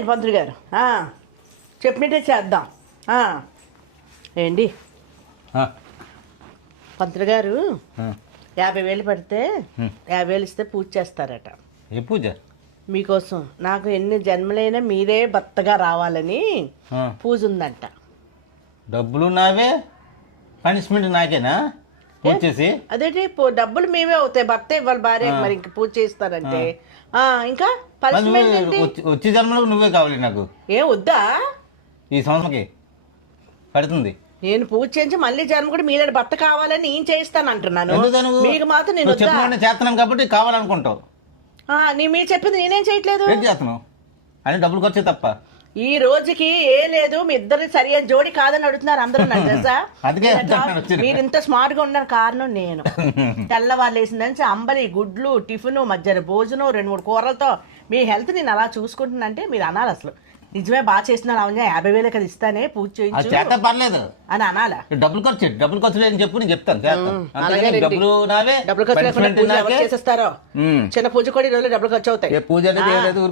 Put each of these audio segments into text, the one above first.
పంతులు గారు చెప్పినట్టే చేద్దాం. ఏంటి పంతులు గారు 50,000 పడితే 50,000 ఇస్తే పూజ చేస్తారట. ఏ పూజ? మీకోసం నాకు ఎన్ని జన్మలైనా మీరే భర్తగా రావాలని పూజ ఉందంట. డబ్బులు నావే, పనిష్మెంట్ నాకేనా? పూజ చేసి అదేంటి డబ్బులు మేమే అవుతాయి, భర్త ఇవ్వాలి భార్య, మరి ఇంక పూజ చేస్తారంటే ఇంకా వచ్చే జన్మలకు నువ్వే కావాలి నాకు. ఏం వద్దా? ఈ సంవత్సరంకి పడుతుంది. నేను పూజ చేయించి మళ్ళీ జన్మ కూడా మీరే భర్త కావాలని నేను చేయిస్తాను అంటున్నాను. మీకు మాత్రం నేను చేస్తున్నాను కాబట్టి కావాలనుకుంటావు. మీరు చెప్పింది నేనేం చేయట్లేదు. ఏం చేస్తున్నావు అని డబ్బులు ఖర్చు తప్ప. ఈ రోజుకి ఏ లేదు, మీ ఇద్దరు సరైన జోడి కాదని అడుగుతున్నారు అందరూ. నాకు తెలుసా మీరు ఇంత స్మార్ట్ గా ఉన్న కారణం నేను. తెల్లవారు లేసిందని అంబలి, గుడ్లు, టిఫిన్, మధ్యాహ్నం భోజనం, 2-3 కూరలతో మీ హెల్త్ నేను అలా చూసుకుంటున్నానంటే మీరు అనాలి. అసలు నిజమే బాగా చేస్తున్నాను, అవునా 50,000 కదా ఇస్తానే పూజ చేయించు పర్లేదు అని అనాలా? డబ్బులు ఖర్చు లేదని చెప్పు, నేను చెప్తాను. డబ్బులు ఖర్చు చేసేస్తారో చిన్న పూజ కూడా ఈ రోజు డబ్బులు ఖర్చు అవుతాయి. పూజ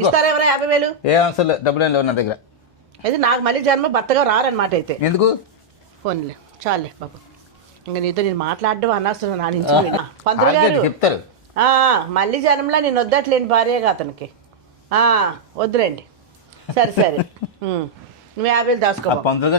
ఇస్తారా ఎవరైనా 50,000? ఏ అసలు డబ్బులు ఏం లేవు నా దగ్గర. అయితే నాకు మళ్ళీ జన్మ భర్తగా రారనమాట. అయితే ఎందుకు? ఫోన్లే చాలే బాబు, ఇంకా నీతో నేను మాట్లాడడం అనవసరం. నా నుంచి పంతులు గారు చెప్తారు మళ్ళీ జన్మలా నేను వద్దట్లేండి భార్యగా అతనికి. వద్దులేండి. సరే నువ్వు 50,000 దాచుకో.